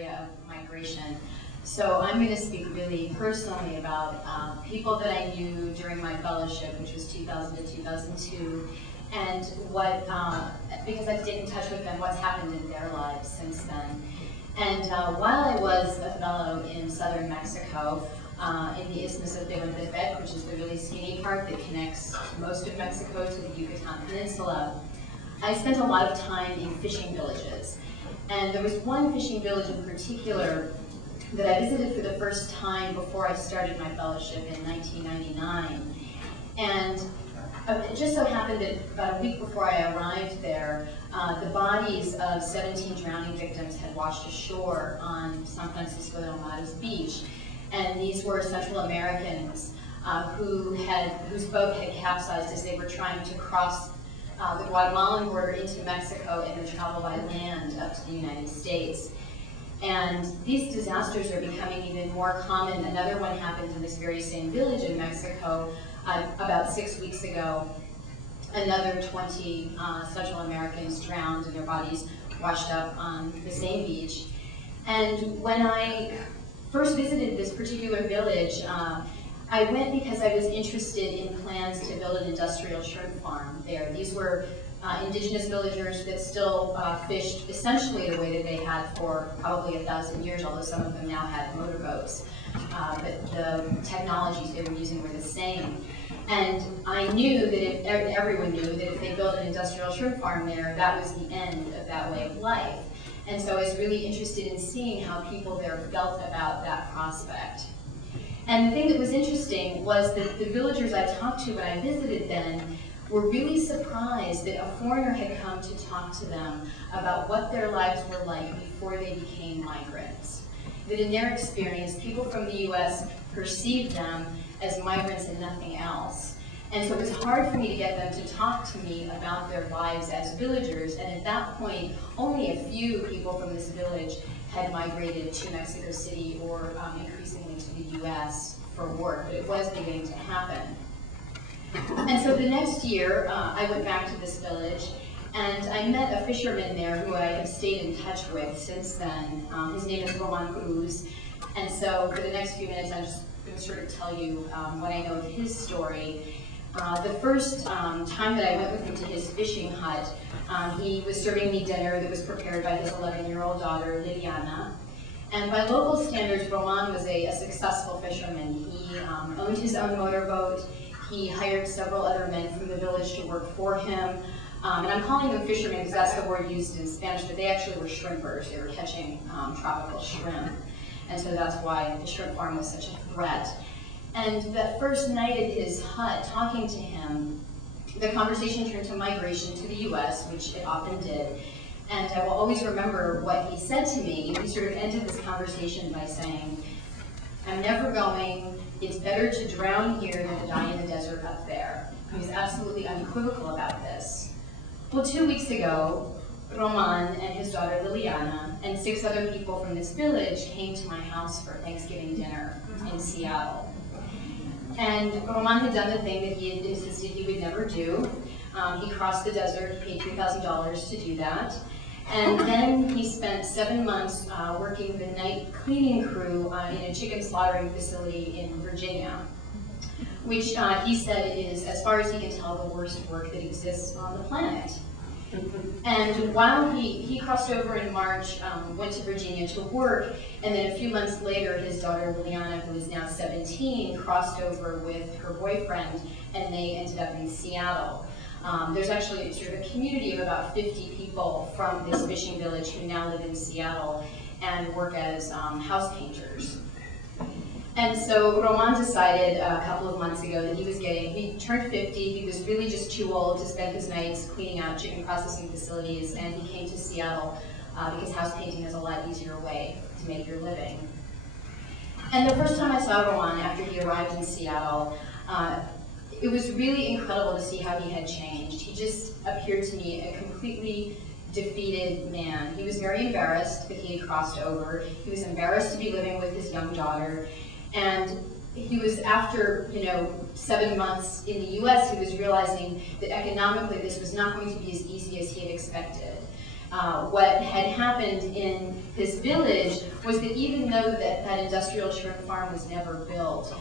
area of migration. So I'm going to speak really personally about people that I knew during my fellowship, which was 2000 to 2002, and what, because I've stayed in touch with them, what's happened in their lives since then. And while I was a fellow in southern Mexico, in the Isthmus of Tehuantepec, which is the really skinny part that connects most of Mexico to the Yucatan Peninsula, I spent a lot of time in fishing villages. And there was one fishing village in particular that I visited for the first time before I started my fellowship in 1999. And it just so happened that about a week before I arrived there, the bodies of 17 drowning victims had washed ashore on San Francisco de Omares beach. And these were Central Americans whose boat had capsized as they were trying to cross the Guatemalan border into Mexico and then travel by land up to the United States. And these disasters are becoming even more common. Another one happened in this very same village in Mexico about 6 weeks ago. Another 20 Central Americans drowned and their bodies washed up on the same beach. And when I first visited this particular village, I went because I was interested in plans to build an industrial shrimp farm there. These were indigenous villagers that still fished essentially the way that they had for probably 1,000 years, although some of them now had motorboats. But the technologies they were using were the same. And I knew that everyone knew that if they built an industrial shrimp farm there, that was the end of that way of life. And so I was really interested in seeing how people there felt about that prospect. And the thing that was interesting was that the villagers I talked to when I visited then were really surprised that a foreigner had come to talk to them about what their lives were like before they became migrants. That in their experience, people from the US perceived them as migrants and nothing else. And so it was hard for me to get them to talk to me about their lives as villagers, and at that point, only a few people from this village had migrated to Mexico City or increasingly to the US for work, but it was beginning to happen. And so the next year, I went back to this village, and I met a fisherman there who I have stayed in touch with since then. His name is Roman Cruz, and so for the next few minutes, I'm just going to sort of tell you what I know of his story. The first time that I went with him to his fishing hut, he was serving me dinner that was prepared by his 11-year-old daughter, Liliana. And by local standards, Roman was a successful fisherman. He owned his own motorboat. He hired several other men from the village to work for him. And I'm calling them fishermen because that's the word used in Spanish, but they actually were shrimpers. They were catching tropical shrimp. And so that's why the shrimp farm was such a threat. And that first night at his hut, talking to him, the conversation turned to migration to the US, which it often did. And I will always remember what he said to me. He sort of ended this conversation by saying, "I'm never going. It's better to drown here than to die in the desert up there." He was absolutely unequivocal about this. Well, 2 weeks ago, Roman and his daughter Liliana and 6 other people from this village came to my house for Thanksgiving dinner in Seattle. And Roman had done the thing that he had insisted he would never do. He crossed the desert, he paid $3,000 to do that. And then he spent 7 months working the night cleaning crew in a chicken slaughtering facility in Virginia, which he said is, as far as he can tell, the worst work that exists on the planet. And while he crossed over in March, went to Virginia to work, and then a few months later, his daughter Liliana, who is now 17, crossed over with her boyfriend, and they ended up in Seattle. There's actually sort of a community of about 50 people from this fishing village who now live in Seattle and work as house painters. And so Roman decided a couple of months ago that he turned 50, he was really just too old to spend his nights cleaning out chicken processing facilities, and he came to Seattle because house painting is a lot easier way to make your living. And the first time I saw Roman after he arrived in Seattle, it was really incredible to see how he had changed. He just appeared to me a completely defeated man. He was very embarrassed that he had crossed over. He was embarrassed to be living with his young daughter. And he was, after 7 months in the US, he was realizing that economically this was not going to be as easy as he had expected. what had happened in this village was that even though that industrial shrimp farm was never built,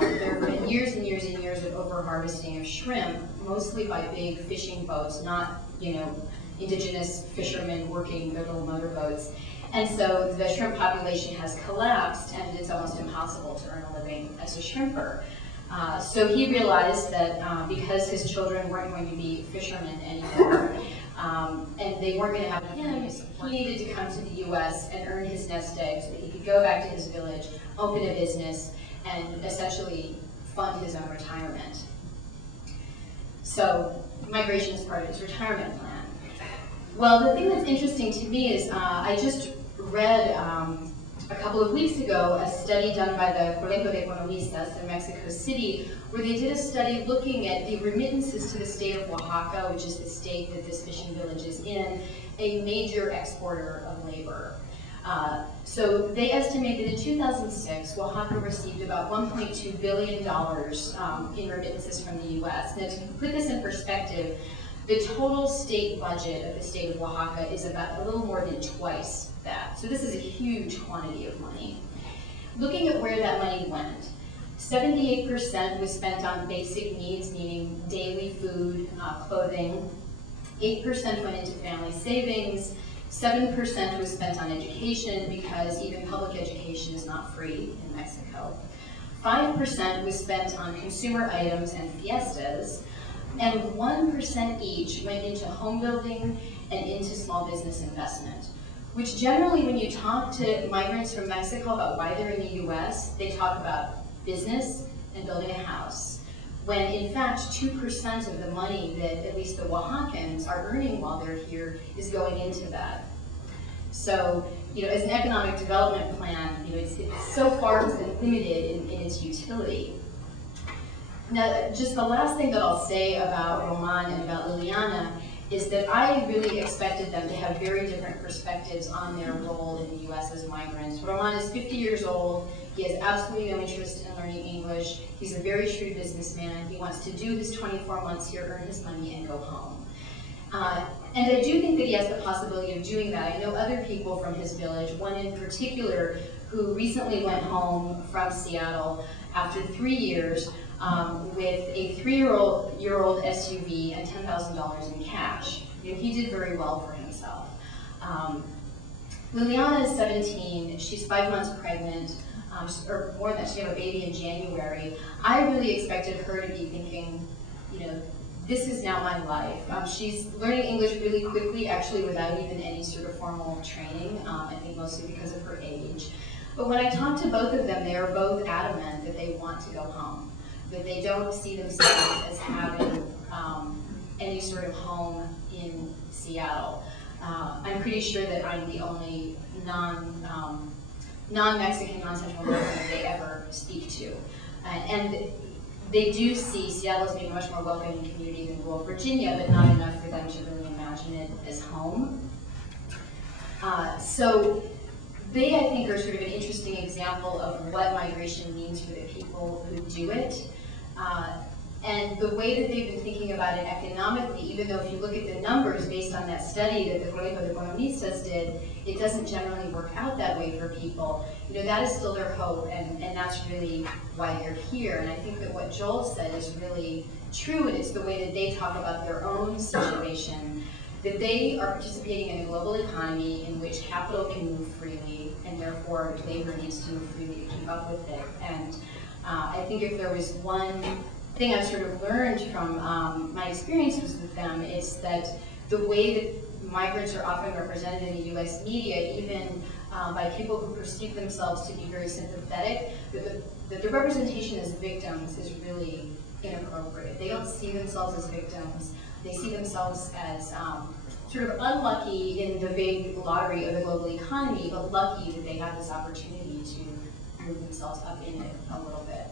there have been years and years and years of over-harvesting of shrimp, mostly by big fishing boats, not, indigenous fishermen working their little motorboats. And so the shrimp population has collapsed, and it's almost impossible to earn a living as a shrimper. So he realized that because his children weren't going to be fishermen anymore, and they weren't going to have him, he needed to come to the US and earn his nest egg so that he could go back to his village, open a business, and essentially fund his own retirement. So migration is part of his retirement plan. Well, the thing that's interesting to me is I just read a couple of weeks ago a study done by the Colegio de Economistas in Mexico City, where they did a study looking at the remittances to the state of Oaxaca, which is the state that this fishing village is in, a major exporter of labor. So they estimate that in 2006, Oaxaca received about $1.2 billion in remittances from the US. Now, to put this in perspective, the total state budget of the state of Oaxaca is about a little more than twice that. So this is a huge quantity of money. Looking at where that money went, 78% was spent on basic needs, meaning daily food, clothing. 8% went into family savings. 7% was spent on education, because even public education is not free in Mexico. 5% was spent on consumer items and fiestas. And 1% each went into home building and into small business investment, which generally when you talk to migrants from Mexico about why they're in the US, they talk about business and building a house, when in fact 2% of the money that at least the Oaxacans are earning while they're here is going into that. So, as an economic development plan, it's so far has been limited in its utility. Now, just the last thing that I'll say about Roman and about Liliana is that I really expected them to have very different perspectives on their role in the US as migrants. Roman is 50 years old. He has absolutely no interest in learning English. He's a very shrewd businessman. He wants to do his 24 months here, earn his money, and go home. And I do think that he has the possibility of doing that. I know other people from his village, one in particular who recently went home from Seattle after 3 years with a 3-year-old SUV and $10,000 in cash. He did very well for himself. Liliana is 17. She's 5 months pregnant, or more than that. She had a baby in January. I really expected her to be thinking, this is now my life. She's learning English really quickly, actually without even any sort of formal training, I think mostly because of her age. But when I talked to both of them, they are both adamant that they want to go home, that they don't see themselves as having any sort of home in Seattle. I'm pretty sure that I'm the only non-Mexican, non-Central American that they ever speak to. And they do see Seattle as being a much more welcoming community than rural Virginia, but not enough for them to really imagine it as home. So they, I think, are sort of an interesting example of what migration means for the people who do it. And the way that they've been thinking about it economically, even though if you look at the numbers based on that study that the Colegio de Economistas did, it doesn't generally work out that way for people. That is still their hope, and that's really why they're here. And I think that what Joel said is really true, and it's the way that they talk about their own situation, that they are participating in a global economy in which capital can move freely, and therefore labor needs to move freely to keep up with it. And I think if there was one thing I've sort of learned from my experiences with them, is that the way that migrants are often represented in the US media, even by people who perceive themselves to be very sympathetic, that the representation as victims is really inappropriate. They don't see themselves as victims. They see themselves as sort of unlucky in the big lottery of the global economy, but lucky that they have this opportunity to move themselves up in it a little bit.